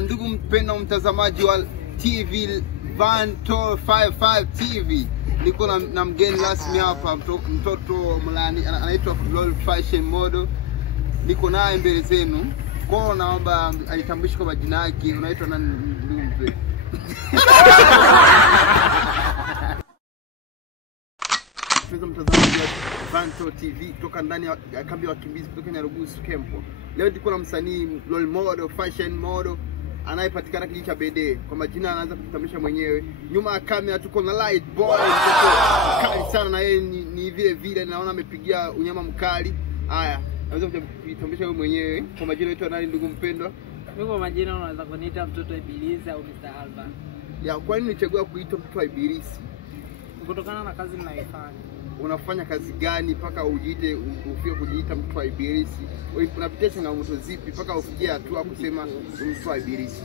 Ndugu mpendwa mtazamaji wa TV Vanto 55 TV, niko na mgeni rasmi hapa, mtoto mlani anaitwa Lol Fashion Model. Niko naye mbele zenu. Kwa naomba alitambulishe kwa majina yake. Unaitwa nani ndugu mpendwa? Mtazamaji wa Vanto TV kutoka ndani ya kambi ya wakimbizi kutoka Nyarugusu Kempo. Leo niko na msanii Lol Model Fashion Model anayepatikana kijiji cha Bede. Kwa majina anaanza kujitambulisha mwenyewe. Nyuma ya kamera tuko na Light Boy, mkali sana, na yeye ni vile naona amepigia unyama mkali. Haya, anaweza kujitambulisha wewe mwenyewe. Kwa majina unaitwa nani ndugu mpendwa? Mimi kwa majina unaweza kuniita mtoto Ibilisi au Mr. Alban. Ya, kwa nini ulichagua kuitwa mtoto wa Ibilisi? Kutokana na kazi ninayoifanya. Unafanya kazi gani mpaka ufike kujiita mtu wa Ibilisi? Unapitia changamoto zipi mpaka ufikie hatua kusema mtu wa Ibilisi?